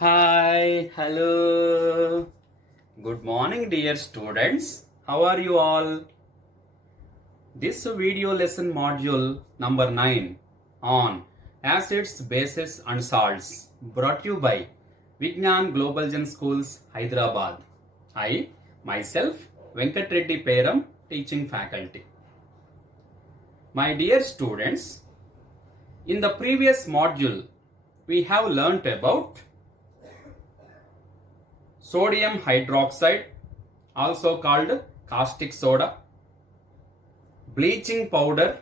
Hi, hello. Good morning, dear students. How are you all? This video lesson module number 9 on acids, bases, and salts brought you by Vignan Global Gen Schools, Hyderabad. I, myself, Venkat Reddy Peram, teaching faculty. My dear students, in the previous module, we have learnt about sodium hydroxide, also called caustic soda, bleaching powder,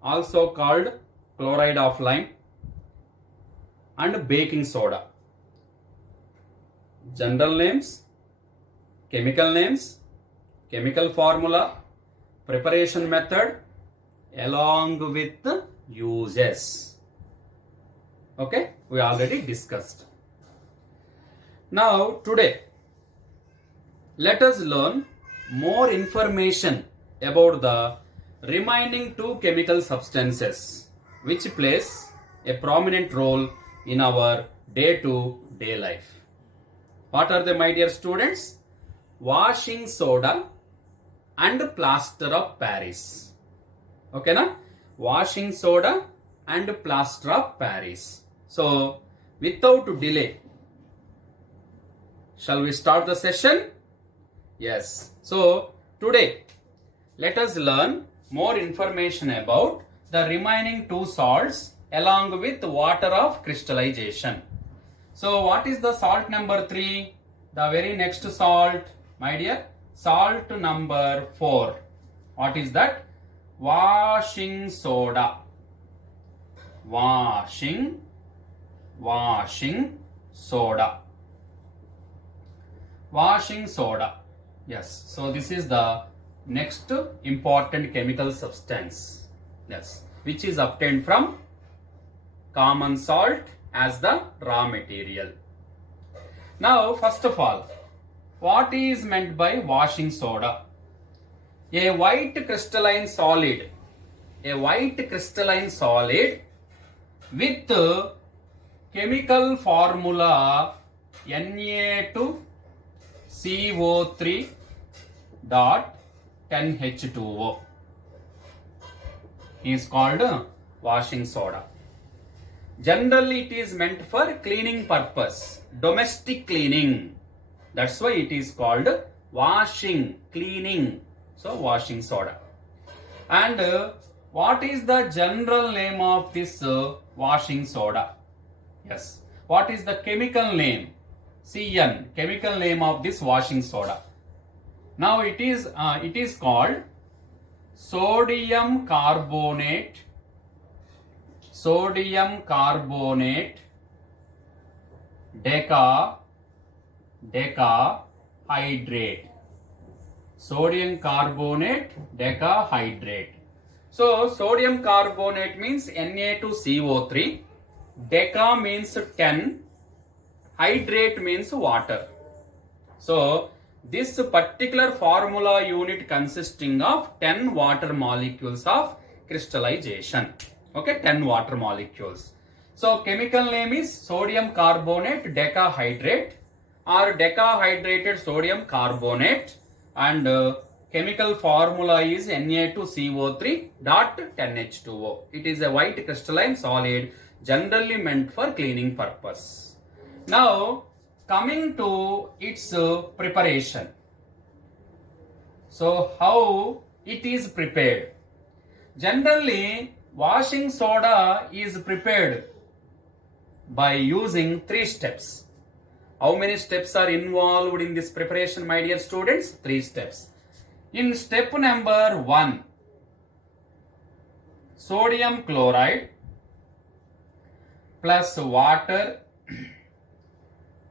also called chloride of lime, and baking soda. General names, chemical formula, preparation method, along with uses. Okay, we already discussed. Now, today, let us learn more information about the remaining two chemical substances which plays a prominent role in our day-to-day life. What are they, my dear students? Washing soda and plaster of Paris. Okay, na? Washing soda and plaster of Paris. So, without delay, shall we start the session? Yes. So, today, let us learn more information about the remaining two salts along with water of crystallization. So, what is the salt number 3? The very next salt, my dear, salt number 4. What is that? Washing soda. Washing soda. Washing soda. Yes, so this is the next important chemical substance. Yes, which is obtained from common salt as the raw material. Now, first of all, what is meant by washing soda? A white crystalline solid with chemical formula Na2CO3 dot 10H2O is called washing soda. Generally, it is meant for cleaning purpose, domestic cleaning. That's why it is called cleaning. So, washing soda. And what is the general name of this washing soda? Yes. What is the chemical name? CN, chemical name of this washing soda. Now it is called sodium carbonate decahydrate. Sodium carbonate decahydrate. So sodium carbonate means Na2CO3, deca means 10, hydrate means water. So this particular formula unit consisting of 10 water molecules of crystallization. Okay, 10 water molecules. So chemical name is sodium carbonate decahydrate or decahydrated sodium carbonate, and chemical formula is Na2CO3 dot 10H2O. It is a white crystalline solid generally meant for cleaning purpose. Now, coming to its preparation. So, how it is prepared? Generally, washing soda is prepared by using 3 steps. How many steps are involved in this preparation, my dear students? 3 steps. In step number 1, sodium chloride plus water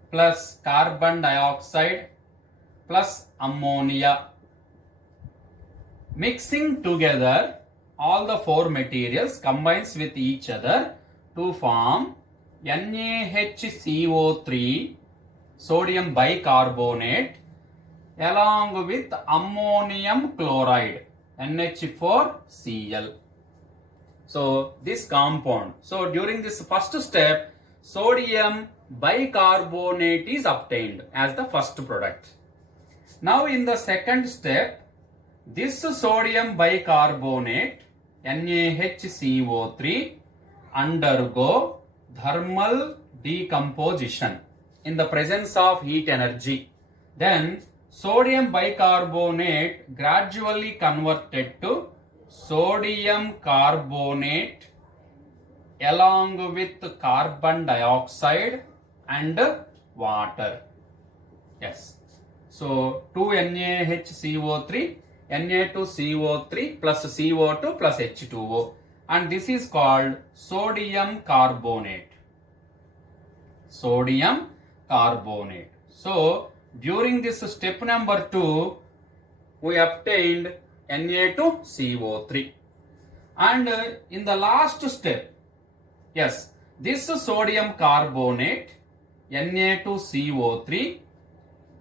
plus carbon dioxide plus ammonia. Mixing together all the 4 materials combines with each other to form NaHCO3 sodium bicarbonate along with ammonium chloride NH4Cl. So this compound. So during this first step, sodium bicarbonate is obtained as the first product. Now in the second step, this sodium bicarbonate NaHCO3 undergo thermal decomposition in the presence of heat energy. Then sodium bicarbonate gradually converted to sodium carbonate along with carbon dioxide and water. Yes. So 2NaHCO3, Na2CO3 plus CO2 plus H2O, and this is called sodium carbonate. Sodium carbonate. So during this step number 2, we obtained Na2CO3. And in the last step, yes, this sodium carbonate Na2CO3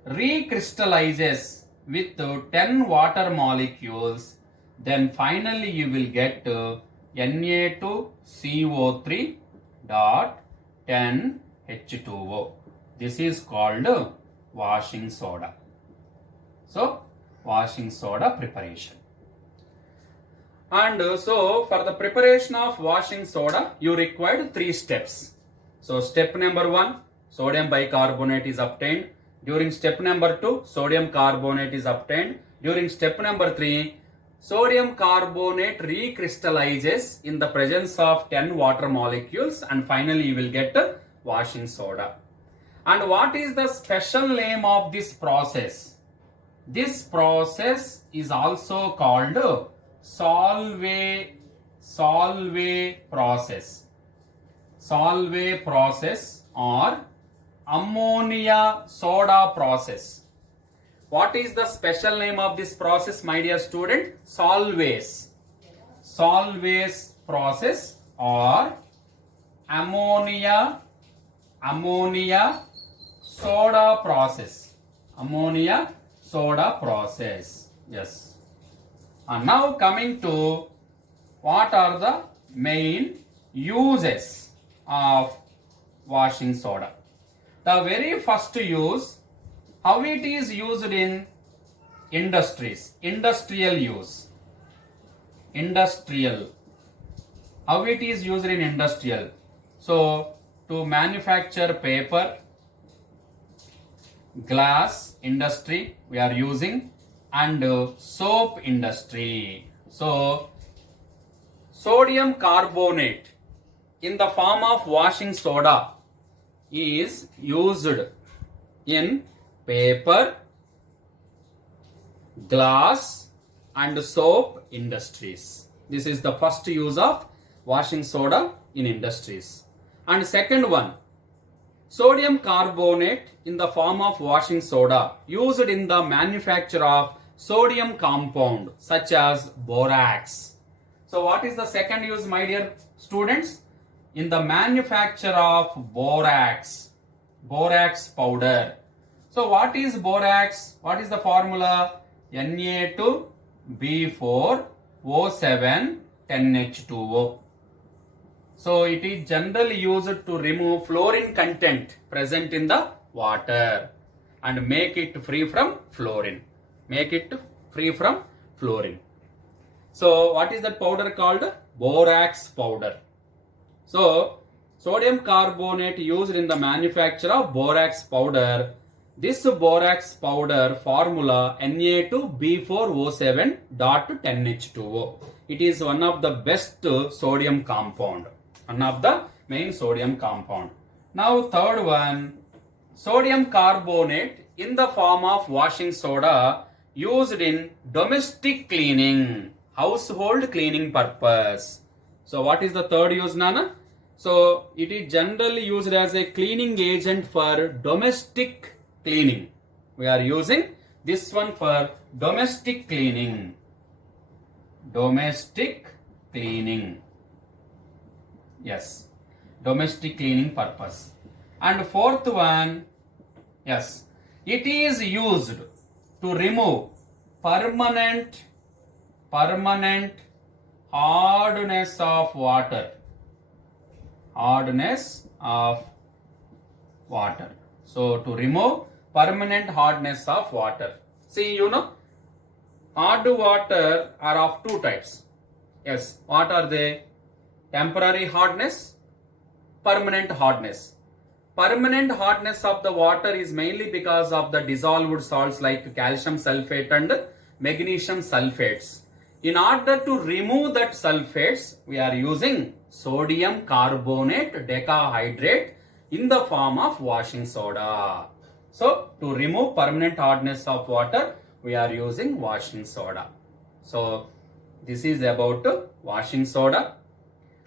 recrystallizes with 10 water molecules. Then finally you will get Na2CO3 dot 10 H2O. This is called washing soda. So washing soda preparation. And so for the preparation of washing soda, you required 3 steps. So step number 1, sodium bicarbonate is obtained. During step number 2, sodium carbonate is obtained. During step number 3, sodium carbonate recrystallizes in the presence of 10 water molecules, and finally you will get washing soda. And what is the special name of this process? This process is also called Solvay process. Solvay process or ammonia soda process. What is the special name of this process, my dear student? Solvay's process or ammonia soda process. Ammonia soda process. Yes. And now coming to what are the main uses of washing soda. The very first use, how it is used in industries, industrial use. Industrial. How it is used in industrial. So to manufacture paper, glass industry we are using, and soap industry. So sodium carbonate in the form of washing soda is used in paper, glass and soap industries. This is the first use of washing soda in industries. And second one, sodium carbonate in the form of washing soda used in the manufacture of sodium compound such as borax. So what is the second use, my dear students? In the manufacture of borax powder. So what is borax? What is the formula? Na2B4O7 10H2O. So it is generally used to remove fluorine content present in the water and make it free from fluorine. So what is that powder called? Borax powder. So sodium carbonate used in the manufacture of borax powder. This borax powder formula Na2B4O7 dot 10H2O. It is one of the best sodium compound. One of the main sodium compound. Now third one, sodium carbonate in the form of washing soda used in domestic cleaning, household cleaning purpose. So what is the third use, Nana? So it is generally used as a cleaning agent for domestic cleaning. We are using this one for domestic cleaning. Yes, domestic cleaning purpose. And fourth one, yes, it is used to remove permanent hardness of water. Hardness of water. So to remove permanent hardness of water. See, hard water are of two types. Yes, what are they? Temporary hardness, permanent hardness. Permanent hardness of the water is mainly because of the dissolved salts like calcium sulfate and magnesium sulfates. In order to remove that sulfates, we are using sodium carbonate decahydrate in the form of washing soda. So, to remove permanent hardness of water, we are using washing soda. So, this is about washing soda,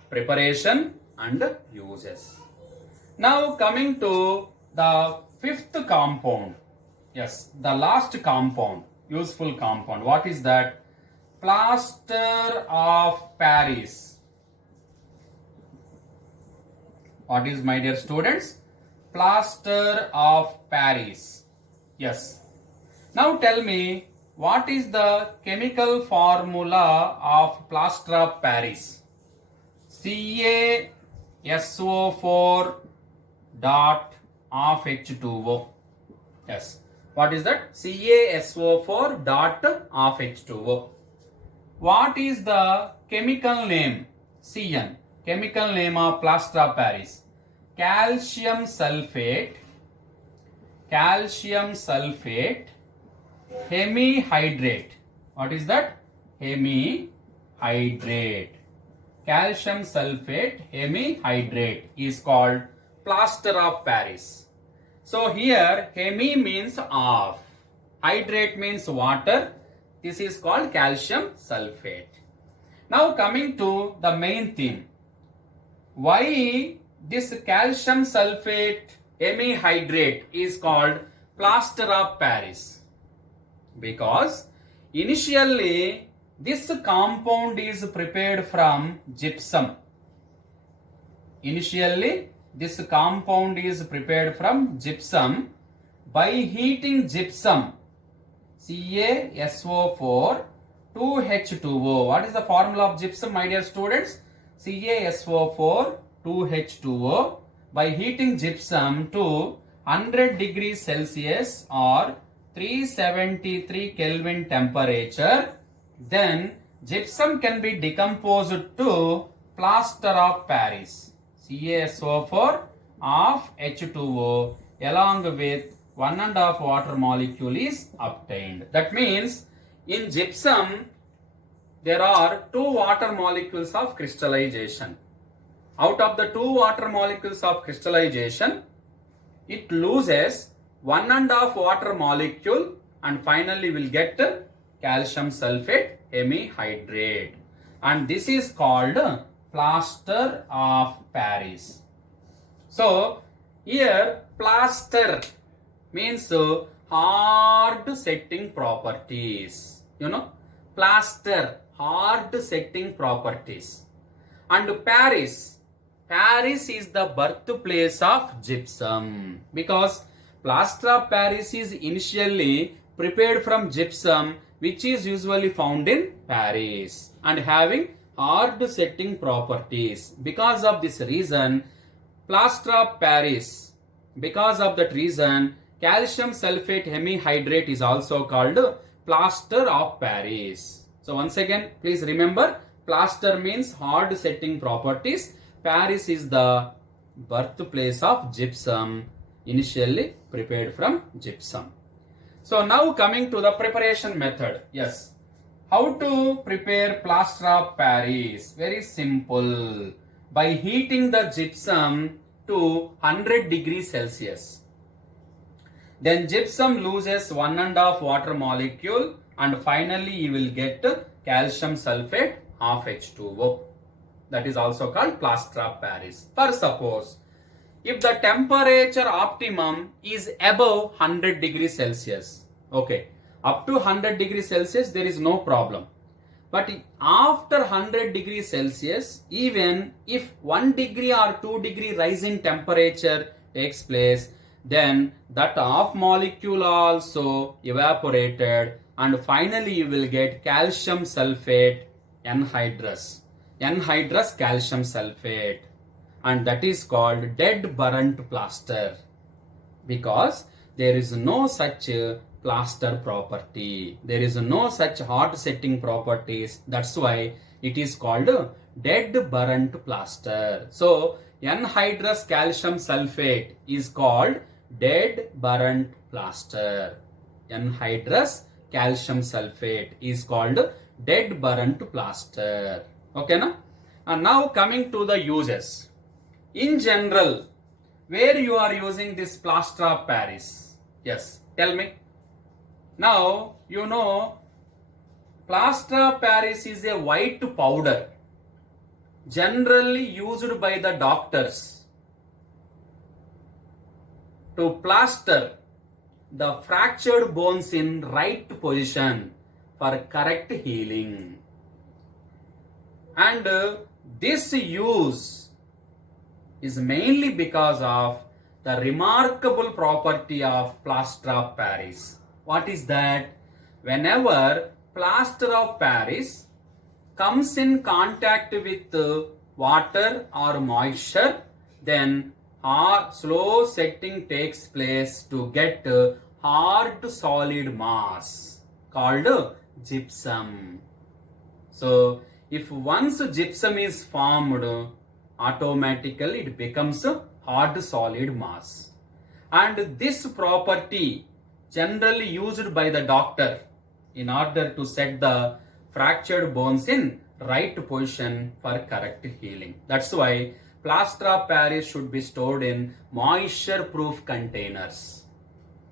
preparation and uses. Now coming to the fifth compound. Yes, the last compound, useful compound. What is that? Plaster of Paris. What is, my dear students? Plaster of Paris. Yes. Now tell me, what is the chemical formula of plaster of Paris? CaSO4 dot of H2O. Yes. What is that? CaSO4 dot of H2O. What is the chemical name? Cn. Chemical name of plaster of Paris. Calcium sulfate. Calcium sulfate. Hemihydrate. What is that? Hemihydrate. Calcium sulfate hemihydrate is called plaster of Paris. So here hemi means of, hydrate means water. This is called calcium sulfate. Now coming to the main theme. Why this calcium sulfate hemihydrate is called plaster of Paris? Because initially this compound is prepared from gypsum. Initially this compound is prepared from gypsum. By heating gypsum, CaSO4 2H2O. What is the formula of gypsum, my dear students? CaSO4 2H2O. By heating gypsum to 100 degrees Celsius or 373 Kelvin temperature, then gypsum can be decomposed to plaster of Paris. CaSO4 of H2O along with 1.5 water molecule is obtained. That means in gypsum there are 2 water molecules of crystallization. Out of the 2 water molecules of crystallization, it loses 1.5 water molecule and finally will get calcium sulfate hemihydrate. And this is called plaster of Paris. So here plaster means hard setting properties. Plaster, hard setting properties. And Paris is the birthplace of gypsum, because plaster of Paris is initially prepared from gypsum, which is usually found in Paris and having hard setting properties. Because of this reason, plaster of Paris, because of that reason, calcium sulfate hemihydrate is also called plaster of Paris. So once again, please remember, plaster means hard setting properties. Paris is the birthplace of gypsum, initially prepared from gypsum. So now coming to the preparation method. Yes. How to prepare plaster of Paris? Very simple. By heating the gypsum to 100 degrees Celsius. Then gypsum loses 1.5 water molecule and finally you will get calcium sulfate of H2O. That is also called plaster of Paris. For suppose, if the temperature optimum is above 100 degrees Celsius, okay, up to 100 degrees Celsius there is no problem. But after 100 degrees Celsius, even if 1 degree or 2 degree rise in temperature takes place, then that half molecule also evaporated and finally you will get calcium sulfate anhydrous calcium sulfate. and that is called dead burnt plaster, because there is no such plaster property. There is no such hot setting properties. That's why it is called dead burnt plaster. So anhydrous calcium sulfate is called dead burnt plaster. Anhydrous calcium sulfate is called dead burnt plaster. Okay, na? And now coming to the uses. In general, where you are using this plaster of Paris? Yes, tell me. Now, you know, plaster of Paris is a white powder generally used by the doctors to plaster the fractured bones in right position for correct healing. And this use is mainly because of the remarkable property of plaster of Paris. What is that? Whenever plaster of Paris comes in contact with water or moisture, then slow setting takes place to get hard solid mass called gypsum. So if once gypsum is formed, automatically it becomes a hard solid mass. And this property generally used by the doctor in order to set the fractured bones in right position for correct healing. That's why plaster of Paris should be stored in moisture proof containers.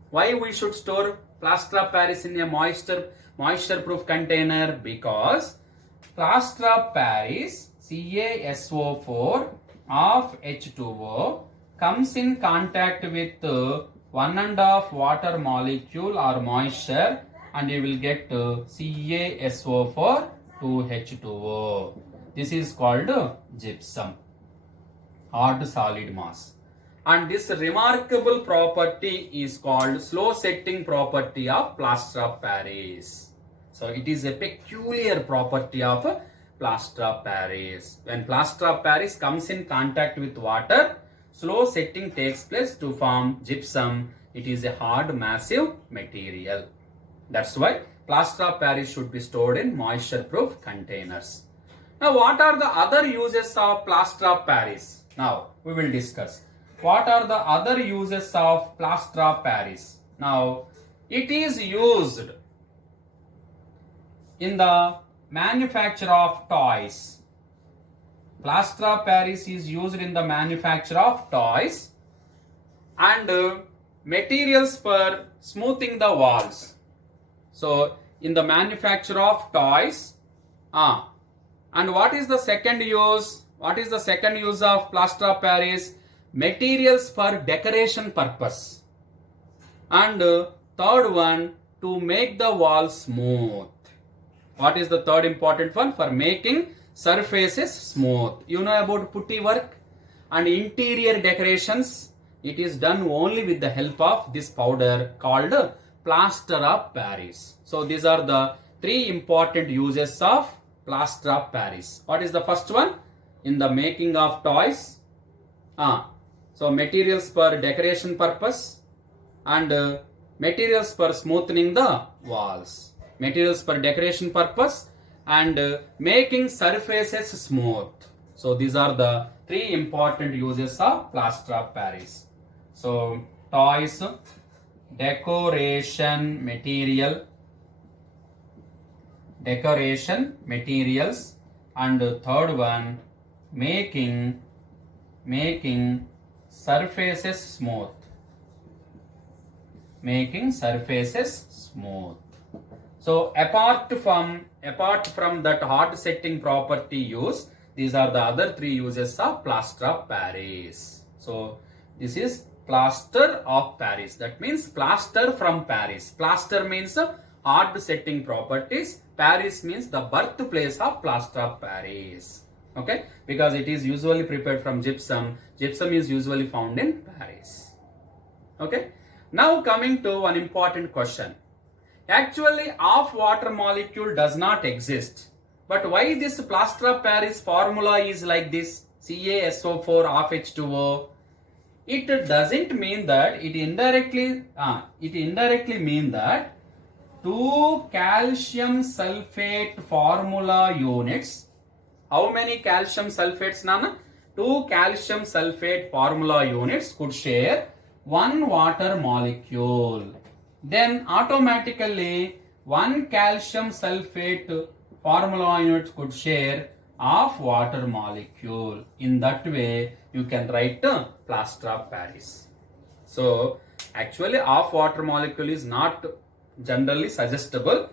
Why we should store plaster of Paris in a moisture proof container? Because plaster of Paris, CaSO4 of H2O, comes in contact with 1.5 water molecule or moisture, and you will get CaSO4 2H2O. This is called gypsum, hard solid mass. And this remarkable property is called slow setting property of plaster of Paris. So it is a peculiar property of plaster of Paris. When plaster of Paris comes in contact with water, slow setting takes place to form gypsum. It is a hard massive material. That's why plaster of Paris should be stored in moisture proof containers. Now what are the other uses of plaster of Paris? Now we will discuss. What are the other uses of plaster of Paris? Now it is used in the manufacture of toys. Plaster of Paris is used in the manufacture of toys and materials for smoothing the walls. So in the manufacture of toys, and what is the second use? What is the second use of plaster of Paris? Materials for decoration purpose. And third one, to make the wall smooth. What is the third important one? For making surfaces smooth. You know about putty work and interior decorations. It is done only with the help of this powder called plaster of Paris. So these are the three important uses of plaster of Paris. What is the first one? In the making of toys. So materials for decoration purpose and materials for smoothing the walls. Materials for decoration purpose and making surfaces smooth. So these are the three important uses of plaster of Paris. So toys, decoration materials, and third one, making surfaces smooth. Making surfaces smooth. So apart from that hard setting property use, these are the other three uses of plaster of Paris. So this is plaster of Paris. That means plaster from Paris. Plaster means hard setting properties. Paris means the birthplace of plaster of Paris. Okay, because it is usually prepared from gypsum. Gypsum is usually found in Paris. Okay, now coming to one important question. Actually, off water molecule does not exist. But why this plaster of Paris formula is like this? CaSO4 of H2O. It doesn't mean that it indirectly mean that two calcium sulfate formula units. How many calcium sulfates, Nana? Two calcium sulfate formula units could share one water molecule. Then automatically one calcium sulfate formula unit could share half water molecule. In that way, you can write plaster of Paris. So actually half water molecule is not generally suggestible.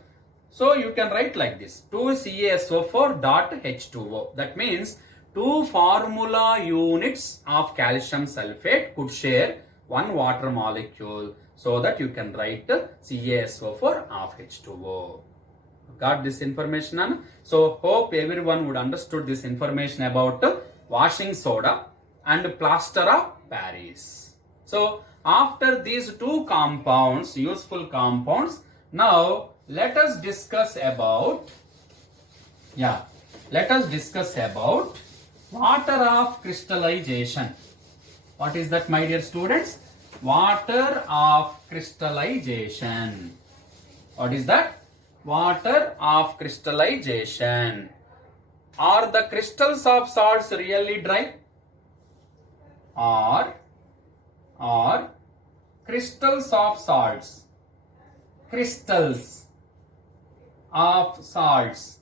So you can write like this: 2CaSO4 dot H2O. That means two formula units of calcium sulfate could share one water molecule, so that you can write CaSO4 of H2O. Got this information, Anna? So hope everyone would understood this information about washing soda and plaster of Paris. So after these two compounds, useful compounds, now let us discuss about water of crystallization. What is that, my dear students? Water of crystallization. What is that? Water of crystallization. Are the crystals of salts really dry? Or crystals of salts, crystals of salts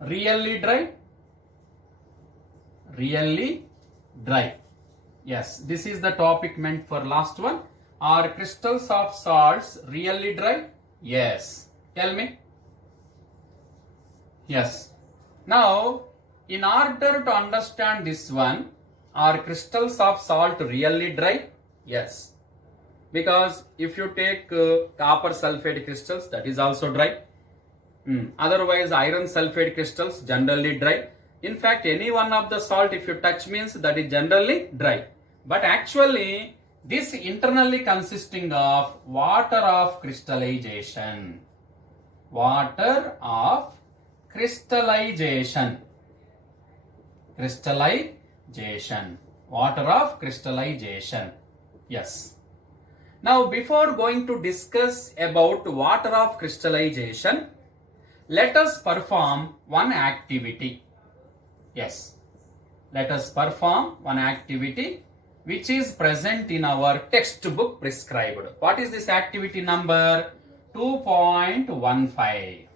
really dry? Really dry. Yes, this is the topic meant for last one. Are crystals of salts really dry? Yes. Tell me. Yes. Now, in order to understand this one, are crystals of salt really dry? Yes. Because if you take copper sulfate crystals, that is also dry. Otherwise, iron sulfate crystals generally dry. In fact, any one of the salt if you touch means that is generally dry. But actually, this internally consisting of water of crystallization. Water of crystallization. Crystallization. Water of crystallization. Yes. Now, before going to discuss about water of crystallization, let us perform one activity. Yes. Let us perform one activity which is present in our textbook prescribed. What is this activity number? 2.15.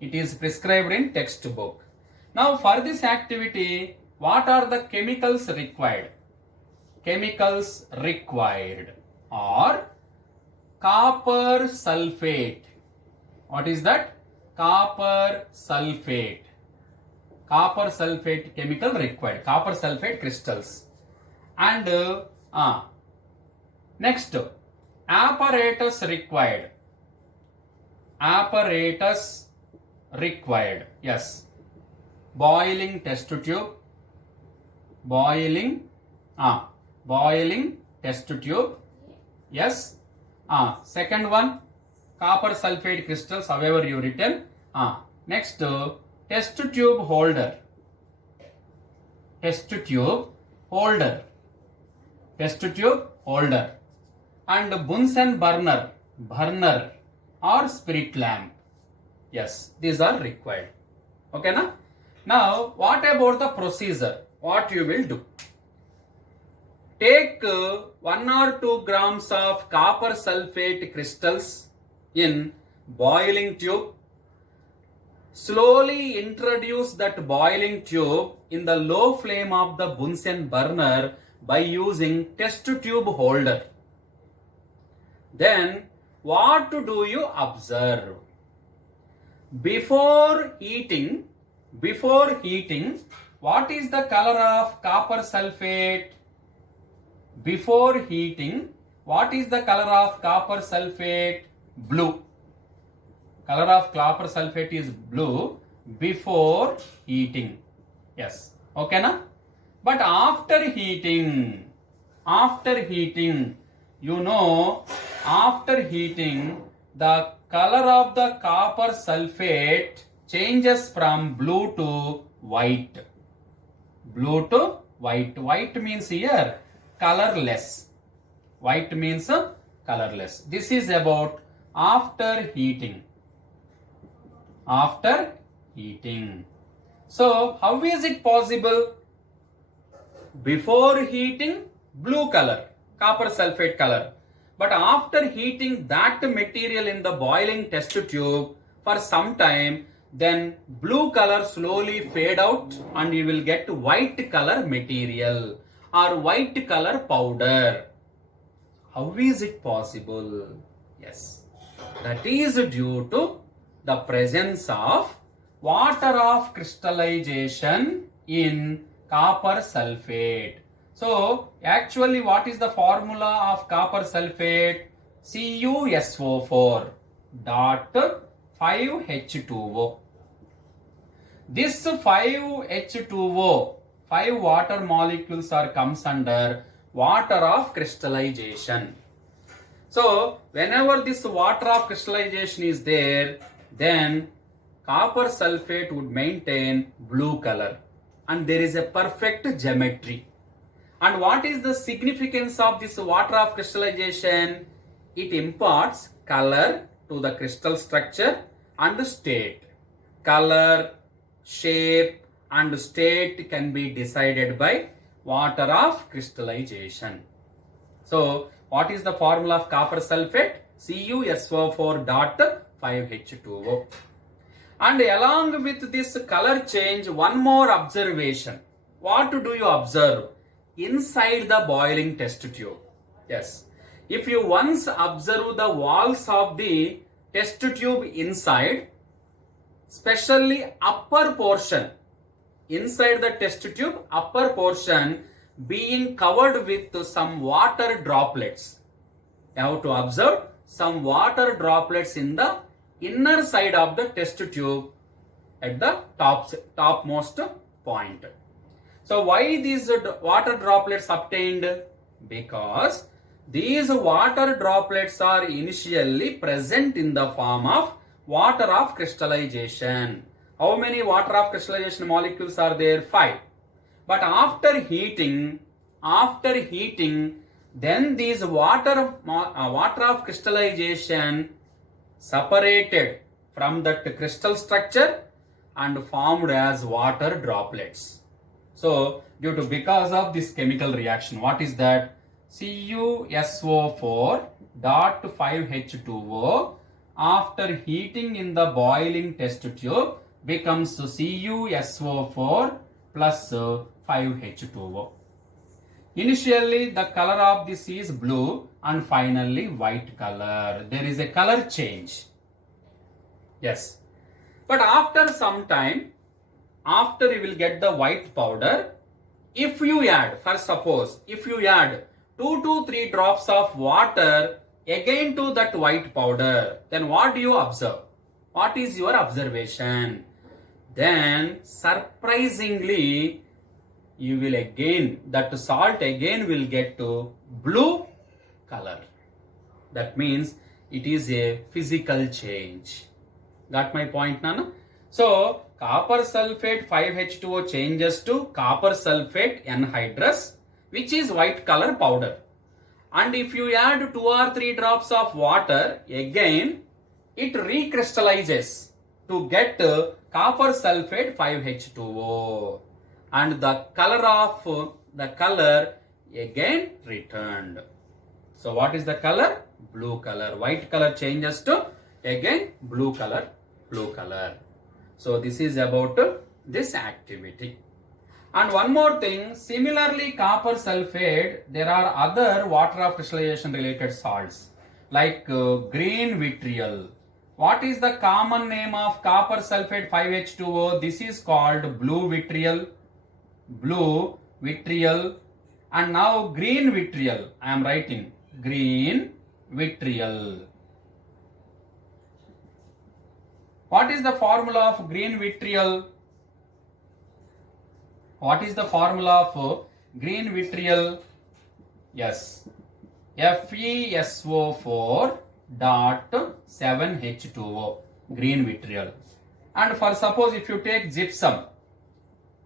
It is prescribed in textbook. Now for this activity, what are the chemicals required? Chemicals required are copper sulfate. What is that? Copper sulfate. Copper sulfate chemical required. Copper sulfate crystals. And next, apparatus required. Apparatus required. Yes. Boiling test tube. Boiling test tube. Yes. Second one, copper sulfate crystals, however you written. Next, test tube holder. Test tube holder. Test tube holder. And Bunsen burner or spirit lamp. Yes, these are required. Okay, na? Now, what about the procedure? What you will do? Take 1 or 2 grams of copper sulfate crystals in boiling tube. Slowly introduce that boiling tube in the low flame of the Bunsen burner by using test tube holder. Then, what do you observe? Before heating, what is the color of copper sulfate? Before heating, what is the color of copper sulfate? Blue. Color of copper sulfate is blue before heating. Yes. Okay, na? But after heating, you know, after heating, the color of the copper sulfate changes from blue to white. blue to white. White means here colorless. White means colorless. This is about after heating. After heating. So how is it possible? Before heating, blue color, copper sulfate color. But after heating that material in the boiling test tube for some time, then blue color slowly fade out and you will get white color material or white color powder. How is it possible? Yes, that is due to the presence of water of crystallization in copper sulfate. So actually what is the formula of copper sulfate? CuSO4 dot 5H2O. This 5H2O, 5 water molecules comes under water of crystallization. So whenever this water of crystallization is there, then copper sulfate would maintain blue color and there is a perfect geometry. And what is the significance of this water of crystallization? It imparts color to the crystal structure and state. Color, shape and state can be decided by water of crystallization. So what is the formula of copper sulfate? CuSO4 dot 5H2O. And along with this color change, one more observation. What do you observe? Inside the boiling test tube. Yes. If you once observe the walls of the test tube inside, especially upper portion, inside the test tube, upper portion being covered with some water droplets. You have to observe some water droplets in the inner side of the test tube at the topmost point. So why these water droplets obtained? Because these water droplets are initially present in the form of water of crystallization. How many water of crystallization molecules are there? 5. But after heating, then these water of crystallization separated from that crystal structure and formed as water droplets. So because of this chemical reaction, what is that? CuSO4 dot 5H2O after heating in the boiling test tube becomes CuSO4 plus 5H2O. Initially the color of this is blue and finally white color. There is a color change. Yes. But after some time, after you will get the white powder, if you add, for suppose, if you add 2 to 3 drops of water again to that white powder, then what do you observe? What is your observation? Then surprisingly, you will again, that salt again will get to blue color. That means it is a physical change. Got my point, Nana? So copper sulfate 5H2O changes to copper sulfate anhydrous, which is white color powder. And if you add 2 or 3 drops of water, again it recrystallizes to get copper sulfate 5H2O. And the color again returned. So what is the color? Blue color. White color changes to again blue color. So this is about this activity. And one more thing, similarly copper sulfate, there are other water of crystallization related salts like green vitriol. What is the common name of copper sulfate 5H2O? This is called blue vitriol. And now green vitriol. I am writing green vitriol. What is the formula of green vitriol? What is the formula of green vitriol? Yes, FeSO4 dot 7H2O, green vitriol. And for suppose if you take gypsum,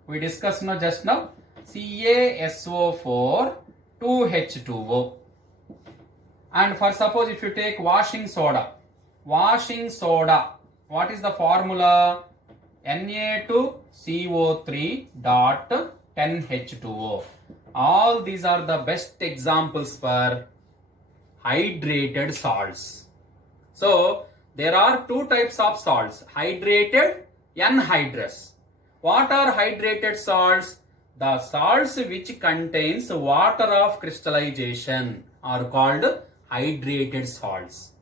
we discussed just now, CaSO4 2H2O. And for suppose if you take washing soda, what is the formula? Na2CO3 dot 10H2O. All these are the best examples for hydrated salts. So there are two types of salts, hydrated, anhydrous. What are hydrated salts? The salts which contains water of crystallization are called hydrated salts.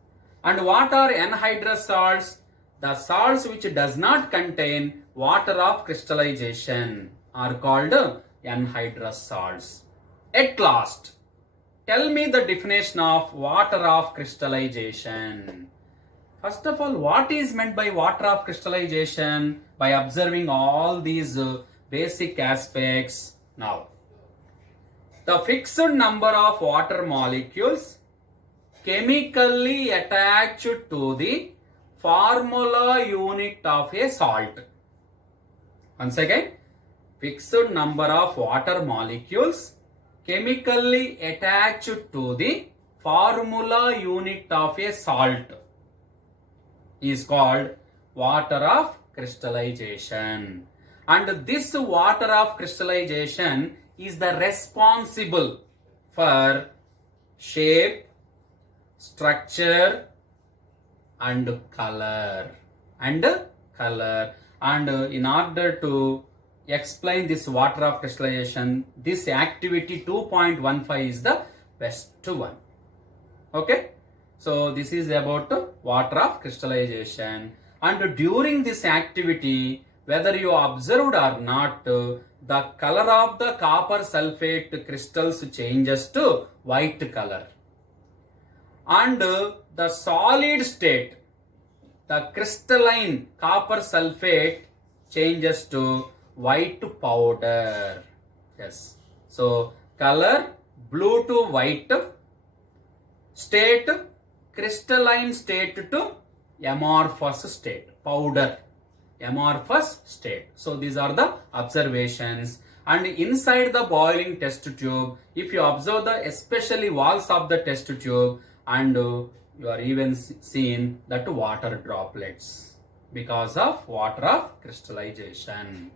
And what are anhydrous salts? The salts which does not contain water of crystallization are called anhydrous salts. At last, tell me the definition of water of crystallization. First of all, what is meant by water of crystallization? By observing all these basic aspects. Now, the fixed number of water molecules chemically attached to the formula unit of a salt. Once again, fixed number of water molecules chemically attached to the formula unit of a salt is called water of crystallization. And this water of crystallization is the responsible for shape, structure and color. And in order to explain this water of crystallization, this activity 2.15 is the best one. Okay, so this is about water of crystallization. And during this activity, whether you observed or not, the color of the copper sulfate crystals changes to white color. And the solid state, the crystalline copper sulfate changes to white powder. Yes. So color blue to white, state crystalline state to amorphous state, powder, amorphous state. So these are the observations. And inside the boiling test tube, if you observe the especially walls of the test tube, and you are even seeing that water droplets because of water of crystallization.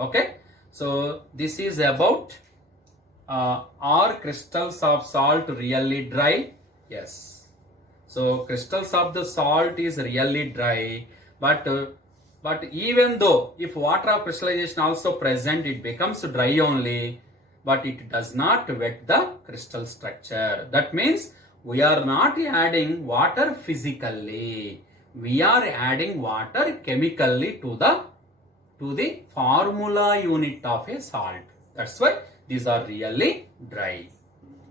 Okay, so this is about are crystals of salt really dry? Yes. So crystals of the salt is really dry, but even though if water of crystallization also present, it becomes dry only, but it does not wet the crystal structure. That means we are not adding water physically, we are adding water chemically to the formula unit of a salt. That's why these are really dry.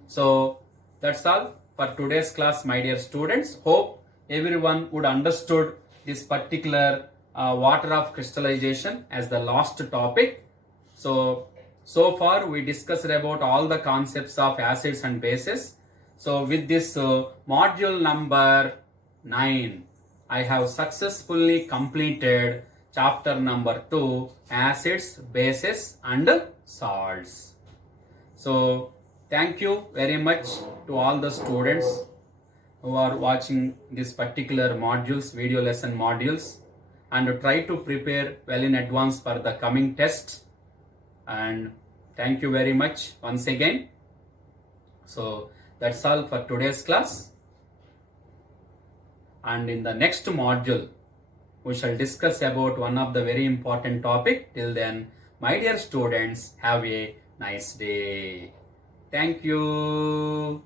So that's all for today's class, my dear students. Hope everyone would understood this particular water of crystallization as the last topic. So far we discussed about all the concepts of acids and bases. So with this module number 9, I have successfully completed chapter number 2, acids, bases and salts. So thank you very much to all the students who are watching this particular modules, video lesson modules, and try to prepare well in advance for the coming test. And thank you very much once again. So that's all for today's class. And in the next module, we shall discuss about one of the very important topic. Till then, my dear students, have a nice day. Thank you.